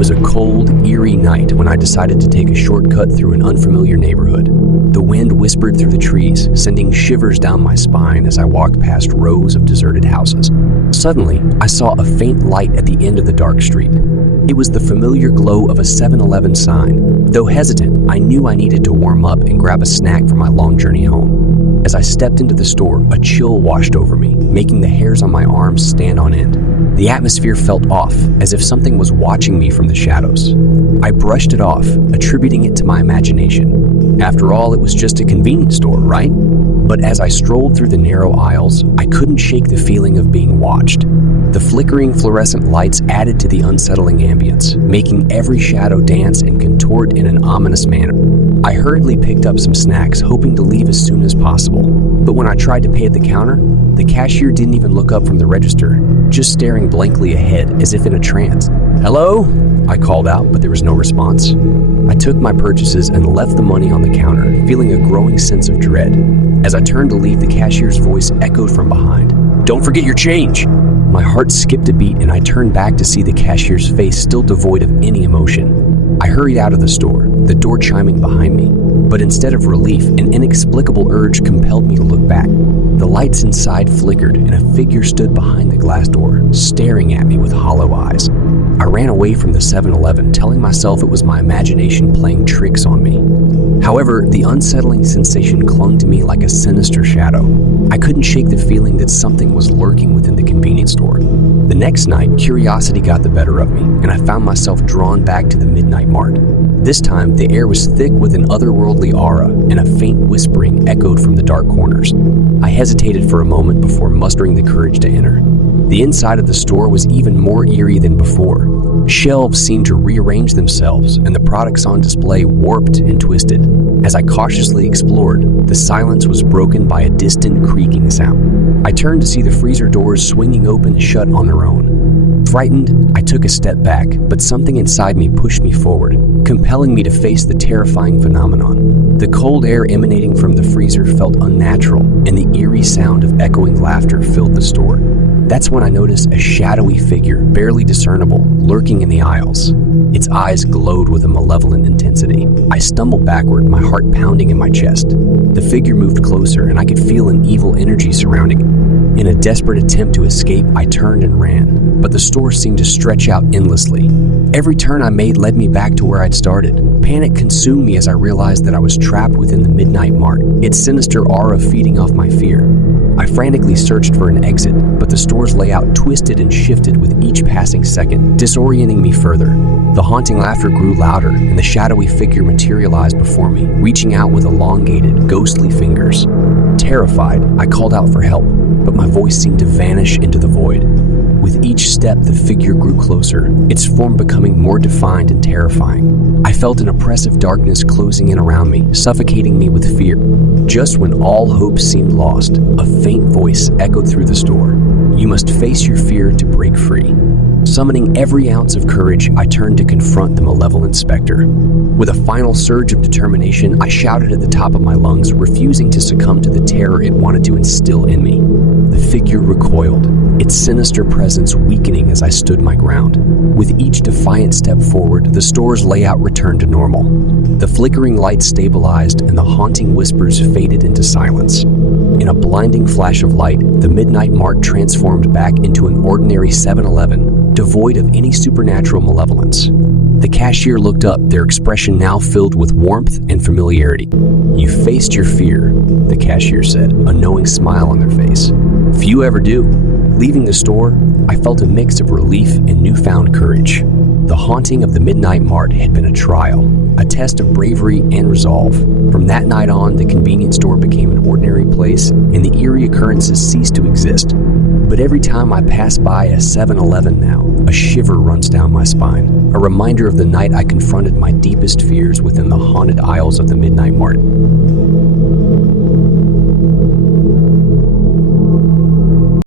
was a cold, eerie night when I decided to take a shortcut through an unfamiliar neighborhood. The wind whispered through the trees, sending shivers down my spine as I walked past rows of deserted houses. Suddenly, I saw a faint light at the end of the dark street. It was the familiar glow of a 7-Eleven sign. Though hesitant, I knew I needed to warm up and grab a snack for my long journey home. As I stepped into the store, a chill washed over me, making the hairs on my arms stand on end. The atmosphere felt off, as if something was watching me from the shadows. I brushed it off, attributing it to my imagination. After all, it was just a convenience store, right? But as I strolled through the narrow aisles, I couldn't shake the feeling of being watched. The flickering fluorescent lights added to the unsettling ambience, making every shadow dance and contort in an ominous manner. I hurriedly picked up some snacks, hoping to leave as soon as possible. But when I tried to pay at the counter, the cashier didn't even look up from the register, just staring blankly ahead as if in a trance. "Hello?" I called out, but there was no response. I took my purchases and left the money on the counter, feeling a growing sense of dread. As I turned to leave, the cashier's voice echoed from behind. "Don't forget your change!" My heart skipped a beat and I turned back to see the cashier's face still devoid of any emotion. I hurried out of the store, the door chiming behind me. But instead of relief, an inexplicable urge compelled me to look back. The lights inside flickered and a figure stood behind the glass door, staring at me with hollow eyes. I ran away from the 7-Eleven, telling myself it was my imagination playing tricks on me. However, the unsettling sensation clung to me like a sinister shadow. I couldn't shake the feeling that something was lurking within the convenience store. The next night, curiosity got the better of me, and I found myself drawn back to the Midnight Mart. This time, the air was thick with an otherworldly aura, and a faint whispering echoed from the dark corners. I hesitated for a moment before mustering the courage to enter. The inside of the store was even more eerie than before. Shelves seemed to rearrange themselves, and the products on display warped and twisted. As I cautiously explored, the silence was broken by a distant creaking sound. I turned to see the freezer doors swinging open and shut on their own. Frightened, I took a step back, but something inside me pushed me forward, compelling me to face the terrifying phenomenon. The cold air emanating from the freezer felt unnatural, and the eerie sound of echoing laughter filled the store. That's when I noticed a shadowy figure, barely discernible, lurking in the aisles. Its eyes glowed with a malevolent intensity. I stumbled backward, my heart pounding in my chest. The figure moved closer, and I could feel an evil energy surrounding it. In a desperate attempt to escape, I turned and ran, but the store seemed to stretch out endlessly. Every turn I made led me back to where I'd started. Panic consumed me as I realized that I was trapped within the Midnight Mart, its sinister aura feeding off my fear. I frantically searched for an exit, but the store's layout twisted and shifted with each passing second, disorienting me further. The haunting laughter grew louder, and the shadowy figure materialized before me, reaching out with elongated, ghostly fingers. Terrified, I called out for help, but my voice seemed to vanish into the void. With each step, the figure grew closer, its form becoming more defined and terrifying. I felt an oppressive darkness closing in around me, suffocating me with fear. Just when all hope seemed lost, a faint voice echoed through the store. "You must face your fear to break free." Summoning every ounce of courage, I turned to confront the malevolent specter. With a final surge of determination, I shouted at the top of my lungs, refusing to succumb to the terror it wanted to instill in me. The figure recoiled, its sinister presence weakening as I stood my ground. With each defiant step forward, the store's layout returned to normal. The flickering lights stabilized, and the haunting whispers faded into silence. In a blinding flash of light, the Midnight Mart transformed back into an ordinary 7-Eleven, devoid of any supernatural malevolence. The cashier looked up, their expression now filled with warmth and familiarity. "You faced your fear," the cashier said, a knowing smile on their face. "Few ever do." Leaving the store, I felt a mix of relief and newfound courage. The haunting of the Midnight Mart had been a trial, a test of bravery and resolve. From that night on, the convenience store became an ordinary place, and the eerie occurrences ceased to exist. But every time I pass by a 7-Eleven now, a shiver runs down my spine, a reminder of the night I confronted my deepest fears within the haunted aisles of the Midnight Mart.